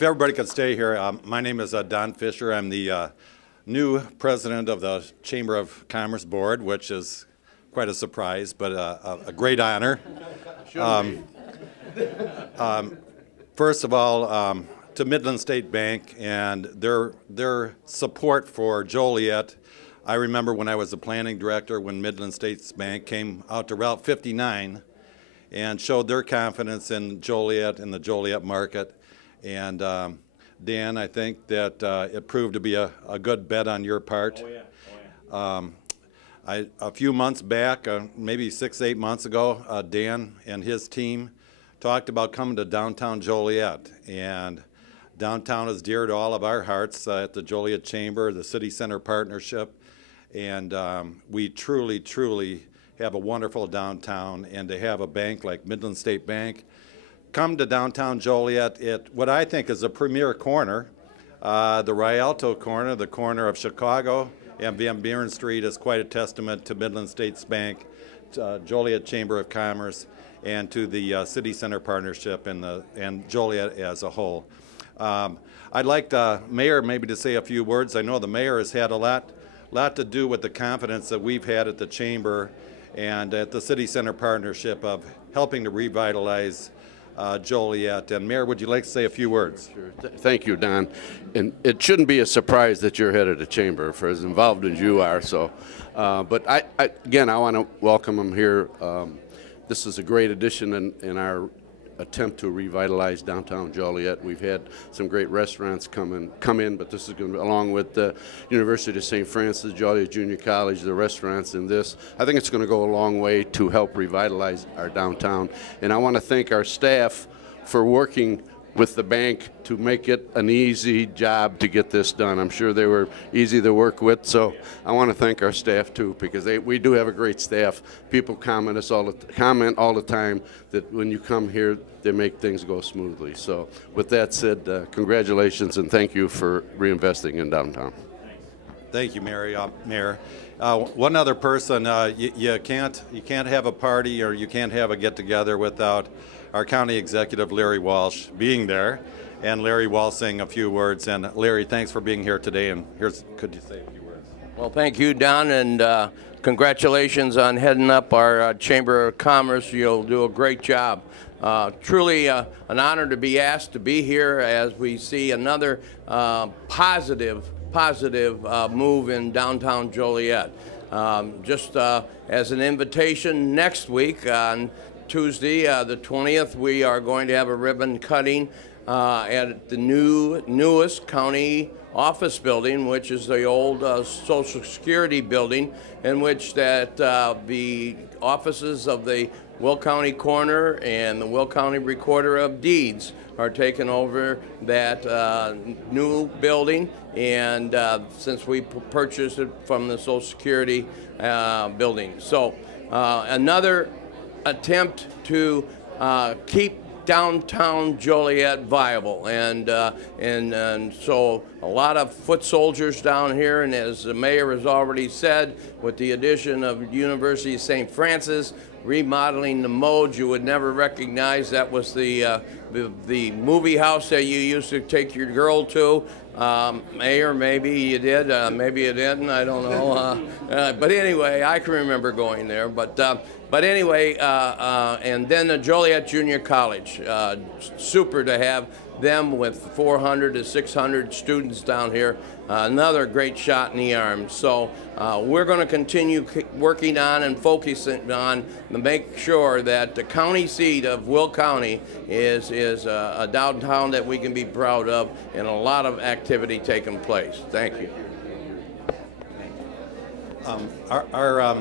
If everybody could stay here, my name is Don Fisher. I'm the new president of the Chamber of Commerce Board, which is quite a surprise, but a great honor. First of all, to Midland State Bank and their support for Joliet. I remember when I was the planning director when Midland State Bank came out to Route 59 and showed their confidence in Joliet and the Joliet market. And Dan, I think that it proved to be a good bet on your part. Oh, yeah. A few months back, maybe 6, 8 months ago, Dan and his team talked about coming to downtown Joliet. And downtown is dear to all of our hearts at the Joliet Chamber, the City Center Partnership. And we truly, truly have a wonderful downtown. And to have a bank like Midland State Bank come to downtown Joliet at what I think is a premier corner, the Rialto corner, the corner of Chicago and Van Buren Street, is quite a testament to Midland States Bank, Joliet Chamber of Commerce, and to the City Center Partnership and Joliet as a whole. I'd like the mayor maybe to say a few words. I know the mayor has had a lot to do with the confidence that we've had at the Chamber and at the City Center Partnership of helping to revitalize Joliet. And Mayor, would you like to say a few words? Sure. Thank you, Don. And it shouldn't be a surprise that you're head of the Chamber, for as involved as you are. So, but again, I want to welcome him here. This is a great addition in our attempt to revitalize downtown Joliet. We've had some great restaurants come in, but this is going to be, along with the University of St. Francis, Joliet Junior College, the restaurants in this. I think it's going to go a long way to help revitalize our downtown. And I want to thank our staff for working with the bank to make it an easy job to get this done. I'm sure they were easy to work with, so I want to thank our staff too, because we do have a great staff. People comment all the time that when you come here, they make things go smoothly. So with that said, congratulations and thank you for reinvesting in downtown. Thank you, Mayor. One other person, you can't have a party or you can't have a get-together without our county executive, Larry Walsh, being there, and Larry Walsh saying a few words. And Larry, thanks for being here today. And could you say a few words? Well, thank you, Don, and congratulations on heading up our Chamber of Commerce. You'll do a great job. Truly an honor to be asked to be here as we see another positive move in downtown Joliet. Just as an invitation, next week on Tuesday, the 20th, we are going to have a ribbon cutting at the newest county office building, which is the old Social Security building, in which that the offices of the Will County Coroner and the Will County Recorder of Deeds are taking over that new building, and since we purchased it from the Social Security building. So another attempt to keep downtown Joliet viable, and so a lot of foot soldiers down here, and as the mayor has already said, with the addition of University of St. Francis, remodeling the modes, you would never recognize that was the movie house that you used to take your girl to. Mayor, maybe you did, maybe you didn't, I don't know. But anyway, I can remember going there. But anyway, and then the Joliet Junior College, super to have them with 400 to 600 students down here. Another great shot in the arm. So we're going to continue working on and focusing on to make sure that the county seat of Will County is a downtown that we can be proud of, and a lot of activity taking place. Thank you. Our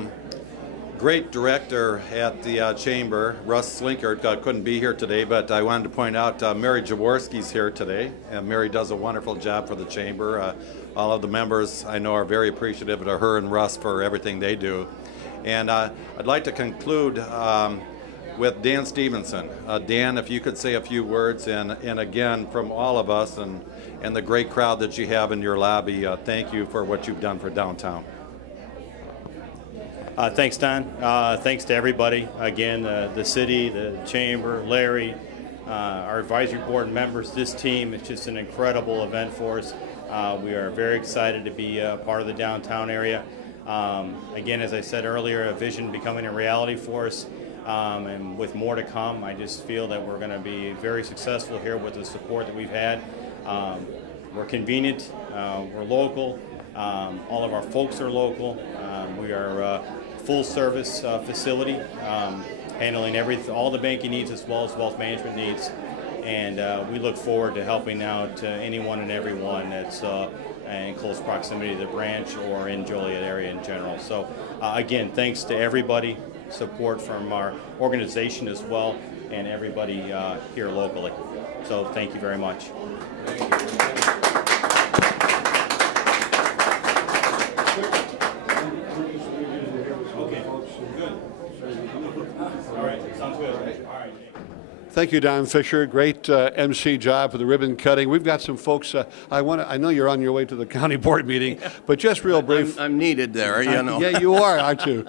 great director at the Chamber, Russ Slinkert, couldn't be here today, but I wanted to point out Mary Jaworski's here today, and Mary does a wonderful job for the Chamber. All of the members I know are very appreciative of her and Russ for everything they do. And I'd like to conclude with Dan Stevenson. Dan, if you could say a few words, and again, from all of us and the great crowd that you have in your lobby, thank you for what you've done for downtown. Thanks, Don. Thanks to everybody. Again, the city, the Chamber, Larry, our advisory board members, this team. It's just an incredible event for us. We are very excited to be part of the downtown area. Again, as I said earlier, a vision becoming a reality for us, and with more to come. I just feel that we're going to be very successful here with the support that we've had. We're convenient, we're local, all of our folks are local. We are a full-service facility, handling all the banking needs as well as wealth management needs. And we look forward to helping out anyone and everyone that's in close proximity to the branch or in Joliet area in general. So again, thanks to everybody, support from our organization as well, and everybody here locally. So thank you very much. Thank you. Okay, good. All right, sounds good. All right. Thank you, Don Fisher. Great MC job for the ribbon cutting. We've got some folks. I know you're on your way to the county board meeting, but just real brief. I'm needed there, you know. Yeah, you are, aren't you?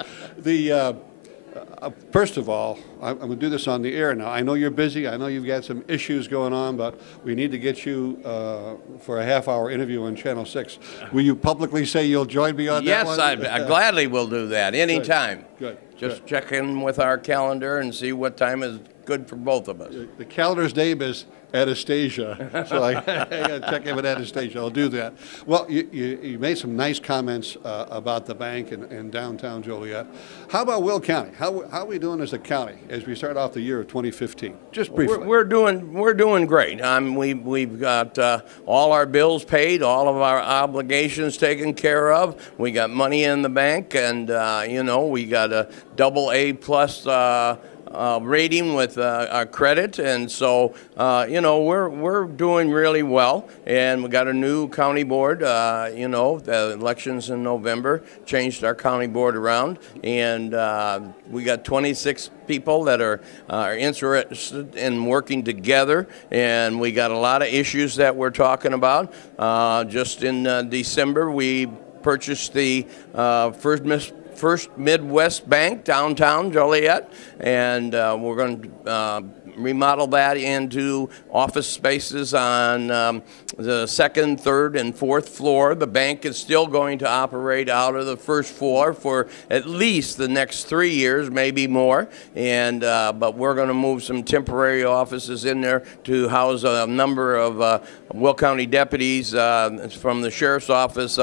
First of all, I'm going to do this on the air now. I know you're busy. I know you've got some issues going on, but we need to get you for a half-hour interview on Channel 6. Will you publicly say you'll join me on that one? Yes, I gladly will do that anytime. Good. Just check in with our calendar and see what time is good for both of us. The calendar's name is Anastasia, so I got to check in with Anastasia. I'll do that. Well, you made some nice comments about the bank in downtown Joliet. How about Will County? How are we doing as a county as we start off the year of 2015? Just briefly. We're doing great. We've got all our bills paid, all of our obligations taken care of. We got money in the bank, and you know, we got a AA+ rating with our credit, and so you know, we're doing really well. And we got a new county board. You know, the elections in November changed our county board around, and we got 26 people that are interested in working together, and we got a lot of issues that we're talking about. Just in December, we purchased the First Midwest Bank downtown Joliet, and we're going to remodel that into office spaces on the second, third, and fourth floor. The bank is still going to operate out of the first floor for at least the next 3 years, maybe more. And but we're going to move some temporary offices in there to house a number of Will County deputies from the sheriff's office,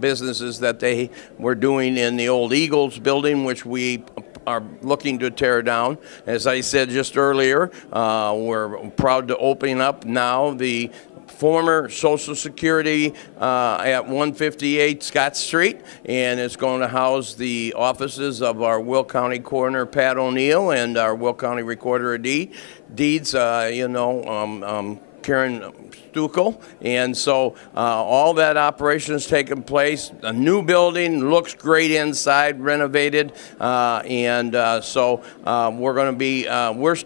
businesses that they were doing in the old Eagles building, which we are looking to tear down. As I said just earlier, we're proud to open up now the former Social Security at 158 Scott Street, and it's going to house the offices of our Will County Coroner Pat O'Neill and our Will County Recorder of Deeds, you know, Karen Stuckel. And so all that operation has taken place. A new building, looks great inside, renovated, and so we're going to be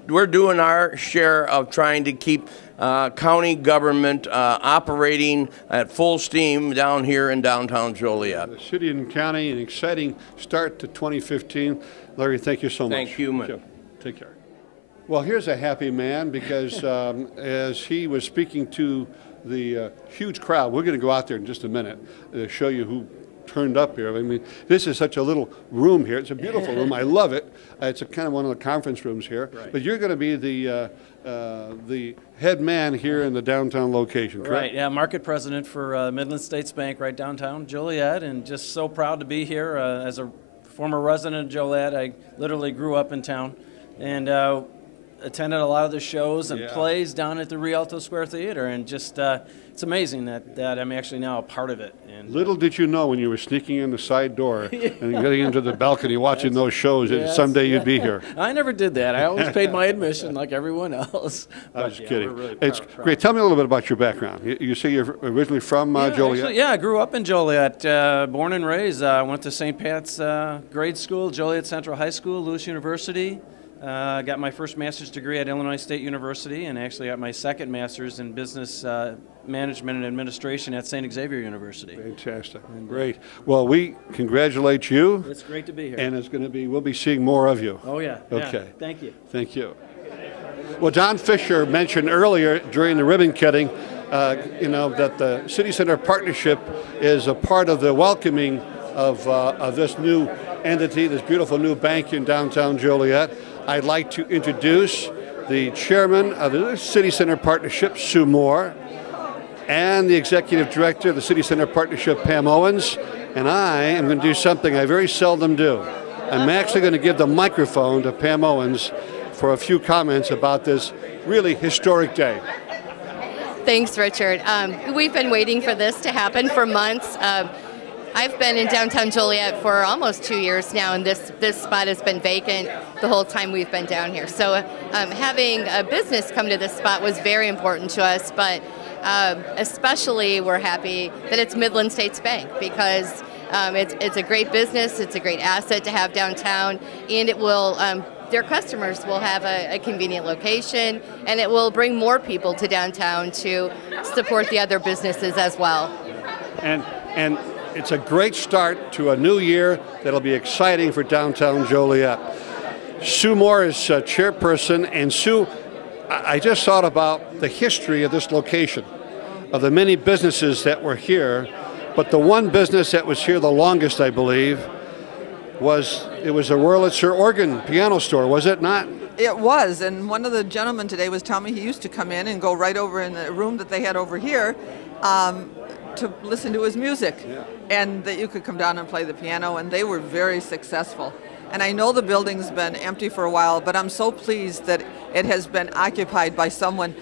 we're doing our share of trying to keep county government operating at full steam down here in downtown Joliet. The city and county, an exciting start to 2015. Larry, thank you so much. Thank you, man. Take care. Well, here's a happy man because as he was speaking to the huge crowd, we're going to go out there in just a minute to show you who turned up here. I mean, this is such a little room here. It's a beautiful room. I love it. It's a kind of one of the conference rooms here. Right. But you're going to be the head man here in the downtown location, correct? Right, yeah, market president for Midland States Bank right downtown Joliet, and just so proud to be here. As a former resident of Joliet, I literally grew up in town, and attended a lot of the shows and plays down at the Rialto Theater, and just it's amazing that I'm actually now a part of it. And little did you know when you were sneaking in the side door and getting into the balcony watching those shows that someday you'd be here. I never did that. I always paid my admission like everyone else. I was kidding. Really it's great. Tell me a little bit about your background. You say you're originally from Joliet? Actually, yeah, I grew up in Joliet, born and raised. I went to St. Pat's grade school, Joliet Central High School, Lewis University. Got my first master's degree at Illinois State University, and actually got my second master's in business management and administration at St. Xavier University. Fantastic. Great. Well, we congratulate you. It's great to be here. And it's going to be, we'll be seeing more of you. Oh, yeah. Okay. Yeah. Thank you. Thank you. Well, Don Fisher mentioned earlier during the ribbon cutting, that the City Center Partnership is a part of the welcoming of this new entity, this beautiful new bank in downtown Joliet. I'd like to introduce the chairman of the City Center Partnership, Sue Moore, and the executive director of the City Center Partnership, Pam Owens. And I am going to do something I very seldom do. I'm actually going to give the microphone to Pam Owens for a few comments about this really historic day. Thanks, Richard. We've been waiting for this to happen for months. I've been in downtown Joliet for almost 2 years now, and this spot has been vacant the whole time we've been down here. So having a business come to this spot was very important to us, but especially we're happy that it's Midland States Bank, because it's a great business, it's a great asset to have downtown, and it will their customers will have a convenient location, and it will bring more people to downtown to support the other businesses as well. And it's a great start to a new year that'll be exciting for downtown Joliet. Sue Moore is chairperson, and Sue, I just thought about the history of this location, of the many businesses that were here, but the one business that was here the longest, I believe, was a Wurlitzer organ piano store, was it not? It was, and one of the gentlemen today was telling me he used to come in and go right over in the room that they had over here to listen to his music, and that you could come down and play the piano, and they were very successful. And I know the building's been empty for a while, but I'm so pleased that it has been occupied by someone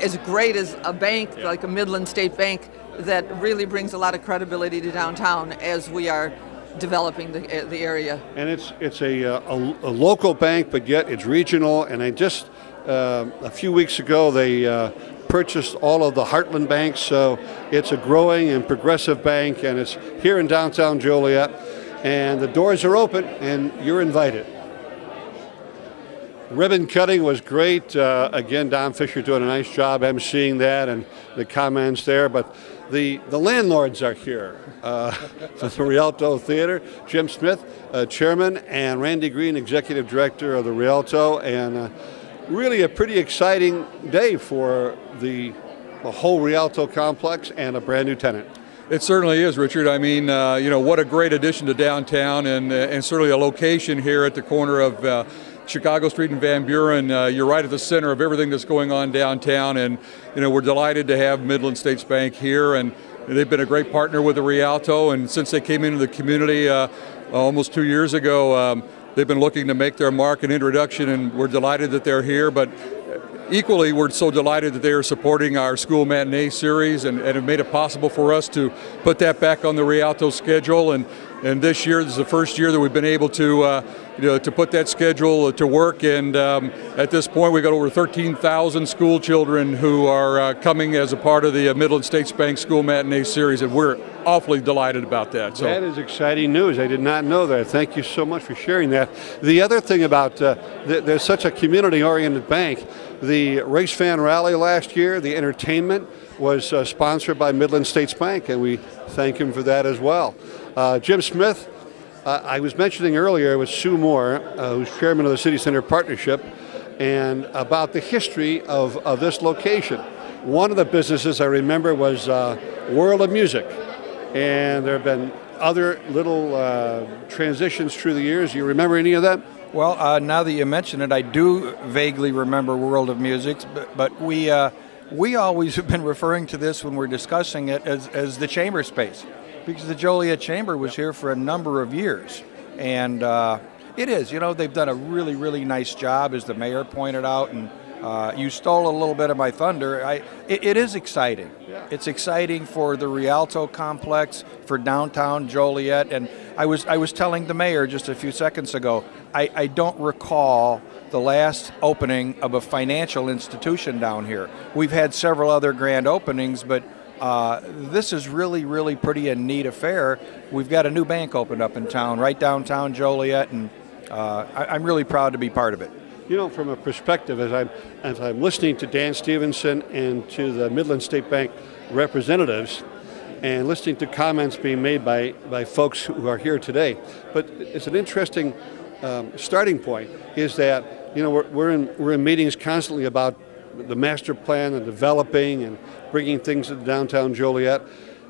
as great as a bank, like a Midland State Bank, that really brings a lot of credibility to downtown as we are developing the area. And it's a local bank, but yet it's regional. And I just a few weeks ago they purchased all of the Heartland banks, so it's a growing and progressive bank, and it's here in downtown Joliet. And the doors are open, and you're invited. Ribbon cutting was great. Again, Don Fisher doing a nice job emceeing that and the comments there. But the landlords are here. The Rialto Theater, Jim Smith, chairman, and Randy Green, executive director of the Rialto. And really a pretty exciting day for the whole Rialto complex and a brand new tenant. It certainly is, Richard. I mean, what a great addition to downtown, and certainly a location here at the corner of Chicago Street and Van Buren. You're right at the center of everything that's going on downtown, and we're delighted to have Midland States Bank here, and they've been a great partner with the Rialto, and since they came into the community almost 2 years ago, they've been looking to make their mark and introduction, and we're delighted that they're here. But equally, we're so delighted that they are supporting our school matinee series and have made it possible for us to put that back on the Rialto schedule. And this year, this is the first year that we've been able to put that schedule to work. And at this point, we've got over 13,000 school children who are coming as a part of the Midland States Bank School Matinee Series, and we're awfully delighted about that. So that is exciting news. I did not know that. Thank you so much for sharing that. The other thing about there's such a community-oriented bank. The race fan rally last year, the entertainment was sponsored by Midland States Bank, and we thank him for that as well. Jim Smith, I was mentioning earlier with Sue Moore, who's chairman of the City Center Partnership, and about the history of this location. One of the businesses I remember was World of Music, and there have been other little transitions through the years. Do you remember any of that? Well, now that you mention it, I do vaguely remember World of Music, but we always have been referring to this when we're discussing it as the chamber space, because the Joliet Chamber was here for a number of years. And it is, they've done a really, really nice job, as the mayor pointed out, and you stole a little bit of my thunder. It is exciting. Yeah. It's exciting for the Rialto complex, for downtown Joliet, and I was telling the mayor just a few seconds ago, I don't recall the last opening of a financial institution down here. We've had several other grand openings, but this is really, really pretty a neat affair. We've got a new bank opened up in town, right downtown Joliet, and I'm really proud to be part of it. From a perspective, as I'm listening to Dan Stevenson and to the Midland State Bank representatives, and listening to comments being made by folks who are here today, but it's an interesting starting point, is that you know, we're in meetings constantly about the master plan and developing and bringing things to downtown Joliet.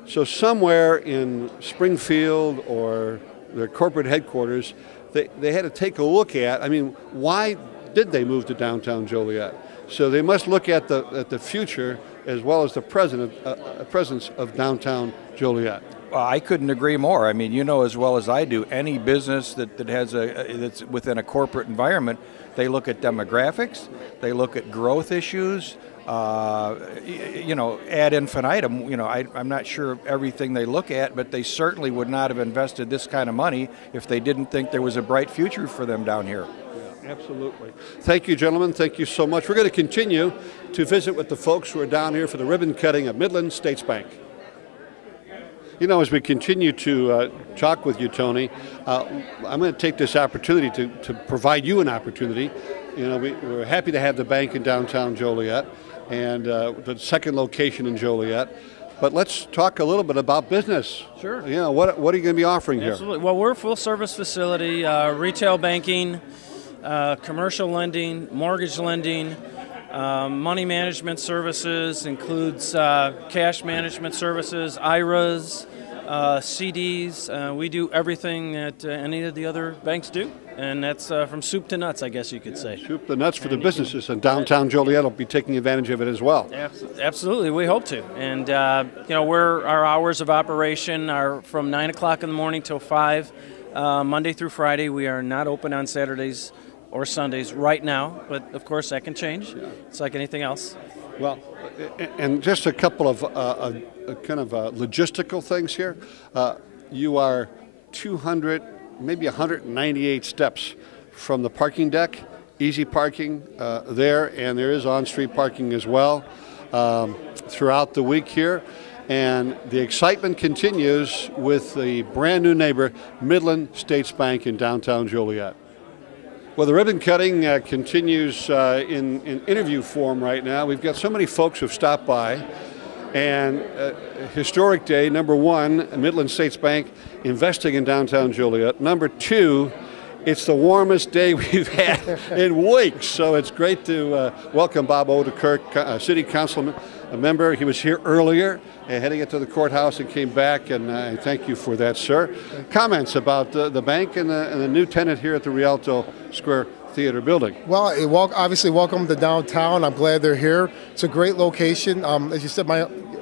So somewhere in Springfield or their corporate headquarters, they had to take a look at, I mean, why did they move to downtown Joliet? So they must look at the future as well as the presence of downtown Joliet. Well, I couldn't agree more. I mean, you know as well as I do, any business that has that's within a corporate environment, they look at demographics, they look at growth issues, you know, ad infinitum. You know, I'm not sure of everything they look at, but they certainly would not have invested this kind of money if they didn't think there was a bright future for them down here. Yeah, absolutely. Thank you, gentlemen. Thank you so much. We're going to continue to visit with the folks who are down here for the ribbon cutting at Midland States Bank. You know, as we continue to talk with you, Tony, I'm going to take this opportunity to provide you an opportunity. You know, we're happy to have the bank in downtown Joliet and the second location in Joliet. But let's talk a little bit about business. Sure. You know, what are you going to be offering here? Absolutely. Well, we're a full-service facility, retail banking, commercial lending, mortgage lending, money management services, includes cash management services, IRAs, CDs. We do everything that any of the other banks do, and that's from soup to nuts, I guess you could say. Soup to nuts for the businesses, and downtown Joliet will be taking advantage of it as well. Absolutely, we hope to. And you know, our hours of operation are from 9 o'clock in the morning till 5, Monday through Friday. We are not open on Saturdays or Sundays right now, but of course that can change. Yeah. It's like anything else. Well, and just a couple of kind of logistical things here. You are 200, maybe 198 steps from the parking deck, easy parking there, and there is on-street parking as well throughout the week here. And the excitement continues with the brand new neighbor, Midland States Bank in downtown Joliet. Well, the ribbon cutting continues in interview form right now. We've got so many folks who've stopped by. And historic day, number one, Midland States Bank investing in downtown Joliet. Number two, it's the warmest day we've had in weeks. So it's great to welcome Bob Odekirk, City Councilman, a member. He was here earlier, heading into the courthouse and came back, and I thank you for that, sir. Comments about the bank and the new tenant here at the Rialto Square Theater building. Well, obviously welcome to downtown. I'm glad they're here. It's a great location. As you said,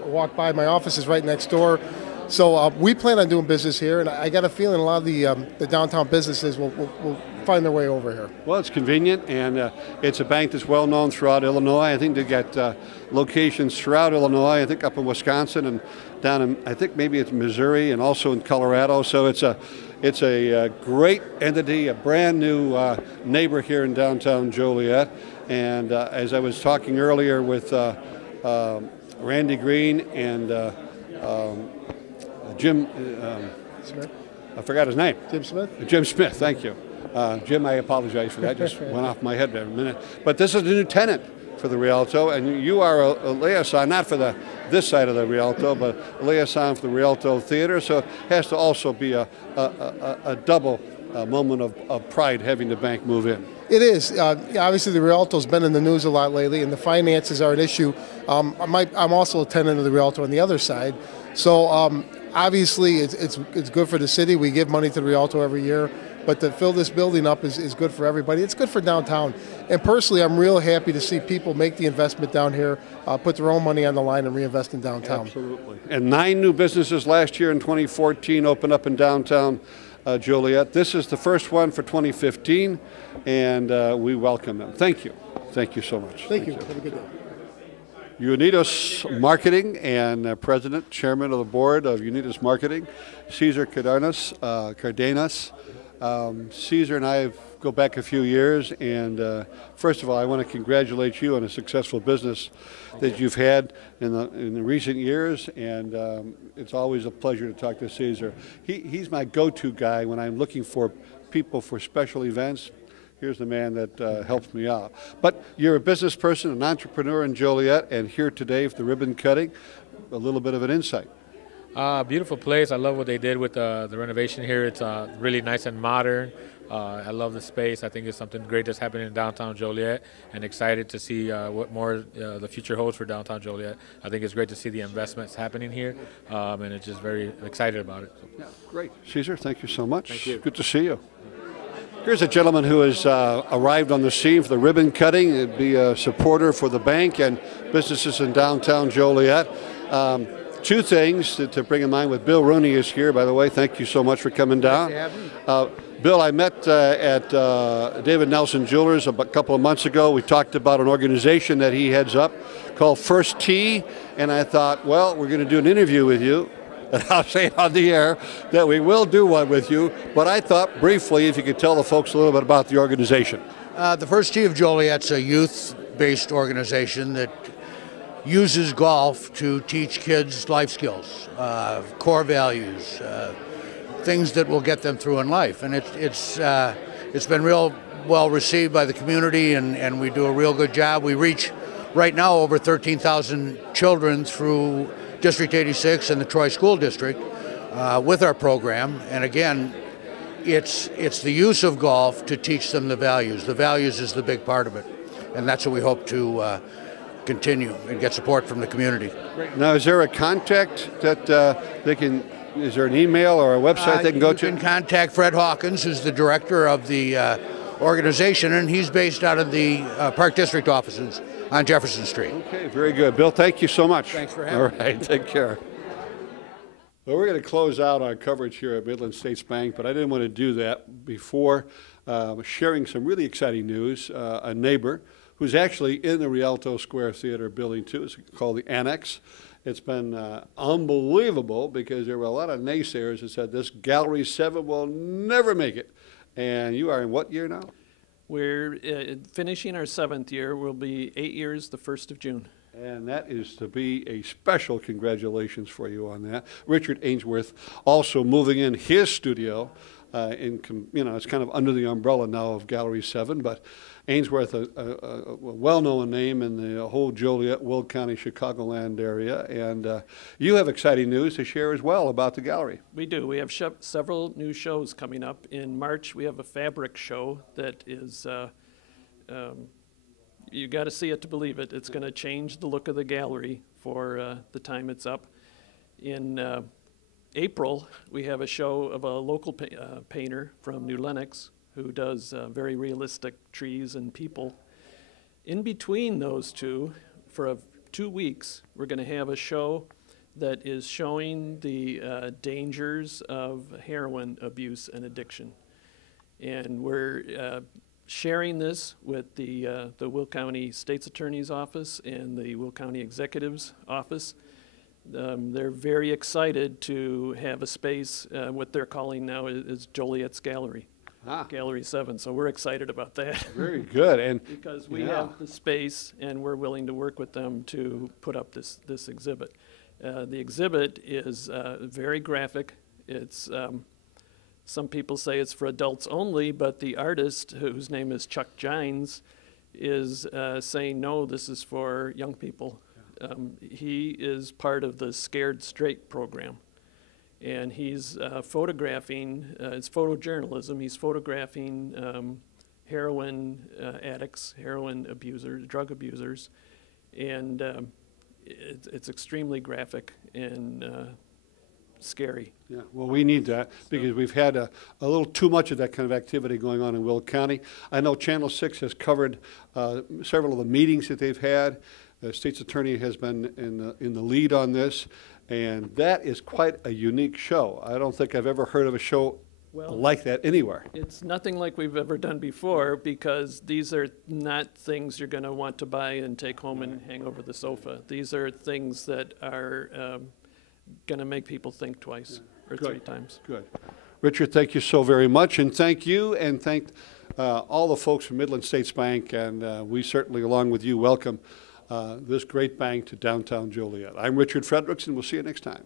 walk by, my office is right next door. So we plan on doing business here, and I got a feeling a lot of the downtown businesses will find their way over here. Well, it's convenient, and it's a bank that's well known throughout Illinois. I think they've got locations throughout Illinois, I think up in Wisconsin and down in, I think maybe it's Missouri and also in Colorado. So it's a great entity, a brand new neighbor here in downtown Joliet. And as I was talking earlier with Randy Green and Jim Smith? I forgot his name. Jim Smith? Jim Smith, thank you. Jim, I apologize for that. Just went off my head there a minute. But this is the new tenant for the Rialto, and you are a liaison, not for this side of the Rialto, but a liaison for the Rialto Theater. So it has to also be a double moment of pride having the bank move in. It is. Obviously, the Rialto's been in the news a lot lately, and the finances are an issue. I'm also a tenant of the Rialto on the other side. So obviously, it's good for the city. We give money to the Rialto every year. But to fill this building up is good for everybody. It's good for downtown. And personally, I'm real happy to see people make the investment down here, put their own money on the line and reinvest in downtown. Absolutely. And 9 new businesses last year in 2014 opened up in downtown Joliet. This is the first one for 2015, and we welcome them. Thank you. Thank you so much. Thank you. Have a good day. Unitas Marketing and President, Chairman of the Board of Unitas Marketing, Cesar Cardenas. Cesar and I go back a few years, and first of all, I want to congratulate you on a successful business that you've had in the recent years, and it's always a pleasure to talk to Cesar. He's my go-to guy when I'm looking for people for special events. Here's the man that helps me out. But you're a business person, an entrepreneur in Joliet, and here today for the ribbon cutting, a little bit of an insight. Beautiful place. I love what they did with the renovation here. It's really nice and modern. I love the space. I think it's something great that's happening in downtown Joliet, and excited to see what more the future holds for downtown Joliet. I think it's great to see the investments happening here, and it's just very excited about it. So. Yeah, great. Cesar, thank you so much. Thank you. Good to see you. Here's a gentleman who has arrived on the scene for the ribbon cutting. It'd be a supporter for the bank and businesses in downtown Joliet. Two things to bring in mind with Bill Rooney is here, by the way. Thank you so much for coming down. Bill, I met at David Nelson Jewelers a couple of months ago. We talked about an organization that he heads up called First Tee, and I thought, well, we're going to do an interview with you. And I'll say on the air that we will do one with you, but I thought briefly if you could tell the folks a little bit about the organization. The First Tee of Joliet's a youth-based organization that uses golf to teach kids life skills, core values, things that will get them through in life. And it's been real well received by the community, and we do a real good job. We reach right now over 13,000 children through District 86 and the Troy School District with our program. And again, it's the use of golf to teach them the values. The values is the big part of it. And that's what we hope to continue and get support from the community. Now, is there a contact that they can, is there an email or a website they can go to? You can contact Fred Hawkins, who's the director of the organization, and he's based out of the Park District offices on Jefferson Street. Okay, very good. Bill, thank you so much. Thanks for having me. All right, take care. Well, we're going to close out our coverage here at Midland States Bank, but I didn't want to do that before sharing some really exciting news. A neighbor who's actually in the Rialto Square Theater building too. It's called the Annex. It's been unbelievable because there were a lot of naysayers that said this Gallery 7 will never make it. And you are in what year now? We're finishing our 7th year. We'll be 8 years the 1st of June. And that is to be a special congratulations for you on that. Richard Ainsworth also moving in his studio. It's kind of under the umbrella now of Gallery 7, but Ainsworth, a well-known name in the whole Joliet, Will County, Chicagoland area. And you have exciting news to share as well about the gallery. We do. We have several new shows coming up. In March, we have a fabric show that is, you got to see it to believe it. It's going to change the look of the gallery for the time it's up. In April, we have a show of a local painter from New Lenox who does very realistic trees and people. In between those two, for 2 weeks, we're going to have a show that is showing the dangers of heroin abuse and addiction. And we're sharing this with the Will County State's Attorney's Office and the Will County Executive's Office. They're very excited to have a space, what they're calling now is Joliet's Gallery. Gallery 7, so we're excited about that. Very good. And because we have the space and we're willing to work with them to put up this exhibit. The exhibit is very graphic. It's some people say it's for adults only, but the artist, whose name is Chuck Gines, is saying no, this is for young people. He is part of the Scared Straight program. And he's photographing, it's photojournalism, he's photographing heroin addicts, heroin abusers, drug abusers, and it's extremely graphic and scary. Yeah, well, we need that because we've had a little too much of that kind of activity going on in Will County. I know Channel 6 has covered several of the meetings that they've had. The state's attorney has been in the lead on this. And that is quite a unique show. I don't think I've ever heard of a show like that anywhere. It's nothing like we've ever done before because these are not things you're going to want to buy and take home and hang over the sofa. These are things that are going to make people think twice or three times. Good. Richard, thank you so very much. And thank you and thank all the folks from Midland States Bank. And we certainly, along with you, welcome this great bank to downtown Joliet. I'm Richard Fredericks, and we'll see you next time.